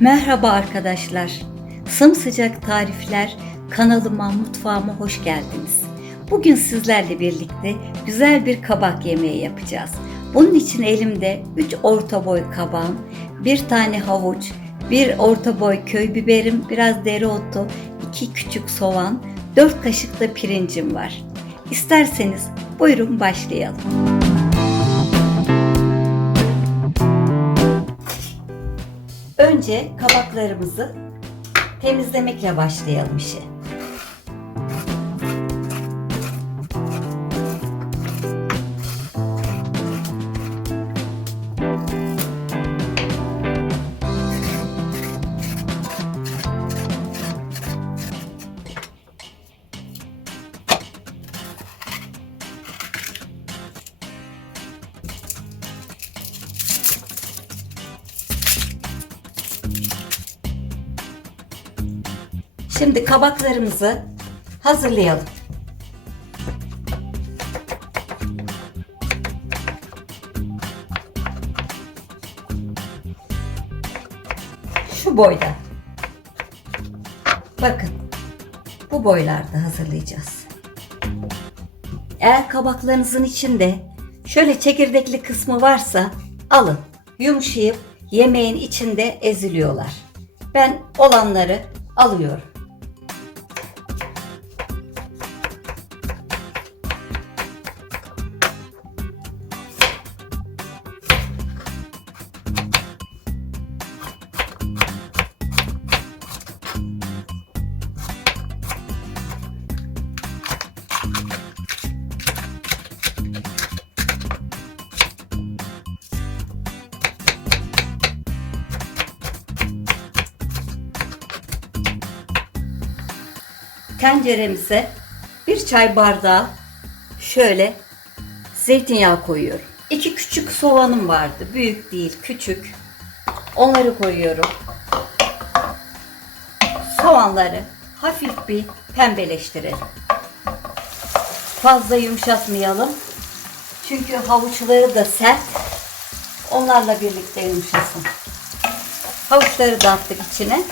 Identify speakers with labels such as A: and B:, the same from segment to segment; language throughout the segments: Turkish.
A: Merhaba arkadaşlar. Sımsıcak tarifler kanalıma, mutfağıma hoş geldiniz. Bugün sizlerle birlikte güzel bir kabak yemeği yapacağız. Bunun için elimde 3 orta boy kabağım, bir tane havuç, bir orta boy köy biberim, biraz dereotu, 2 küçük soğan, 4 kaşık da pirincim var. İsterseniz buyurun başlayalım. Önce kabaklarımızı temizlemekle başlayalım işe. Şimdi kabaklarımızı hazırlayalım. Şu boyda. Bakın. Bu boylarda hazırlayacağız. Eğer kabaklarınızın içinde şöyle çekirdekli kısmı varsa alın. Yumuşayıp yemeğin içinde eziliyorlar. Ben olanları alıyorum. Tenceremize bir çay bardağı şöyle zeytinyağı koyuyorum. İki küçük soğanım vardı. Büyük değil, küçük. Onları koyuyorum. Soğanları hafif bir pembeleştirelim. Fazla yumuşatmayalım. Çünkü havuçları da sert. Onlarla birlikte yumuşasın. Havuçları da attık içine.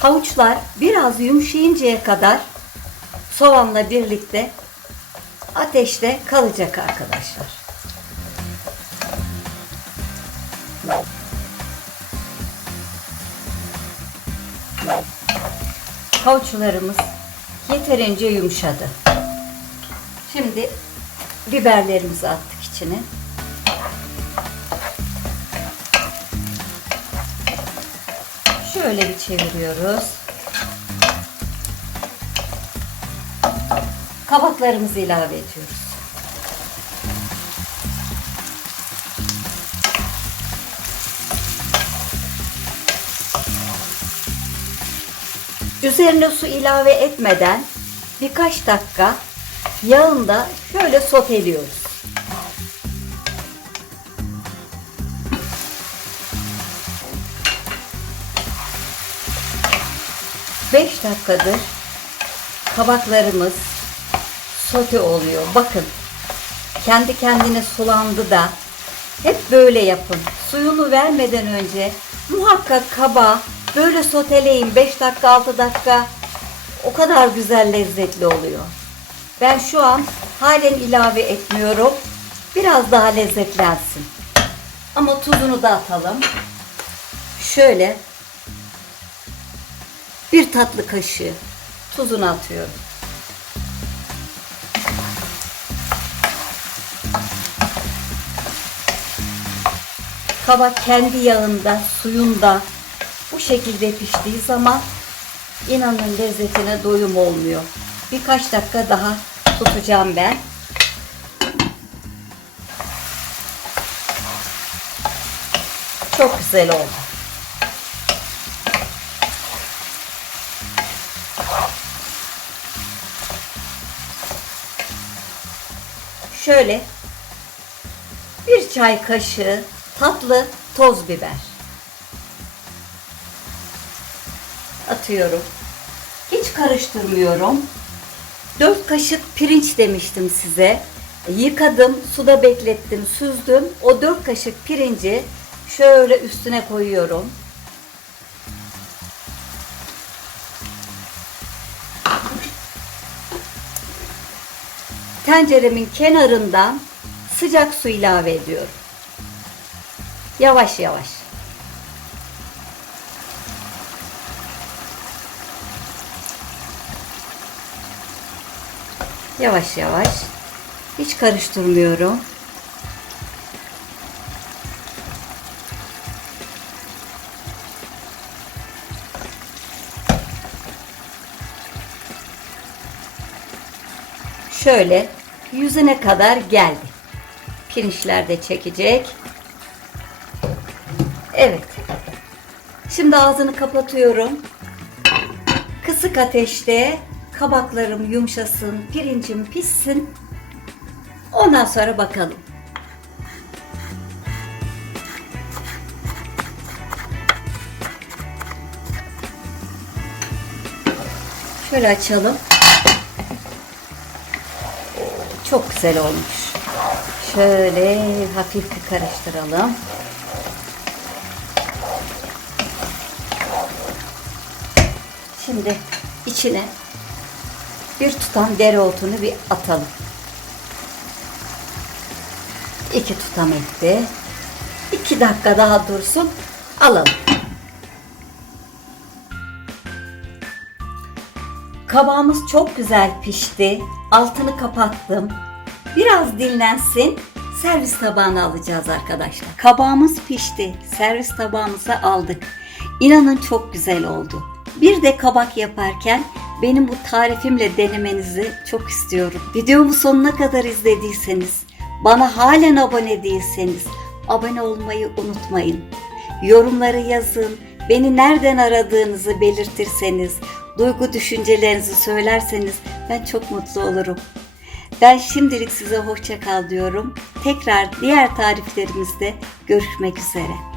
A: Havuçlar biraz yumuşayıncaya kadar soğanla birlikte ateşte kalacak arkadaşlar. Havuçlarımız yeterince yumuşadı. Şimdi biberlerimizi attık içine. Şöyle bir çeviriyoruz. Kabaklarımızı ilave ediyoruz. Üzerine su ilave etmeden birkaç dakika yağında şöyle soteliyoruz. 5 dakikadır kabaklarımız sote oluyor. Bakın kendi kendine sulandı da hep böyle yapın. Suyunu vermeden önce muhakkak kabağı böyle soteleyin 5 dakika 6 dakika o kadar güzel lezzetli oluyor. Ben şu an halen ilave etmiyorum. Biraz daha lezzetlensin. Ama tuzunu da atalım. Şöyle bir tatlı kaşığı tuzunu atıyorum. Kabak kendi yağında, suyunda bu şekilde piştiği zaman inanın lezzetine doyum olmuyor. Birkaç dakika daha tutacağım ben. Çok güzel oldu. Şöyle bir çay kaşığı tatlı toz biber atıyorum. Hiç karıştırmıyorum. 4 kaşık pirinç demiştim size. Yıkadım, suda beklettim, süzdüm. O 4 kaşık pirinci Şöyle üstüne koyuyorum. Tenceremin kenarından sıcak su ilave ediyorum. Yavaş yavaş. Yavaş yavaş. Hiç karıştırmıyorum. Şöyle yüzüne kadar geldi. Pirinçler de çekecek. Evet. Şimdi ağzını kapatıyorum. Kısık ateşte kabaklarım yumuşasın, pirincim pişsin. Ondan sonra bakalım. Şöyle açalım. Çok güzel olmuş. Şöyle hafif bir karıştıralım. Şimdi içine bir tutam dereotunu bir atalım. İki tutam etti. İki dakika daha dursun. Alalım. Kabağımız çok güzel pişti. Altını kapattım. Biraz dinlensin. Servis tabağına alacağız arkadaşlar. Kabağımız pişti. Servis tabağımıza aldık. İnanın çok güzel oldu. Bir de kabak yaparken benim bu tarifimle denemenizi çok istiyorum. Videomu sonuna kadar izlediyseniz, bana halen abone değilseniz abone olmayı unutmayın. Yorumları yazın. Beni nereden aradığınızı belirtirseniz, duygu düşüncelerinizi söylerseniz ben çok mutlu olurum. Ben şimdilik size hoşça kal diyorum. Tekrar diğer tariflerimizde görüşmek üzere.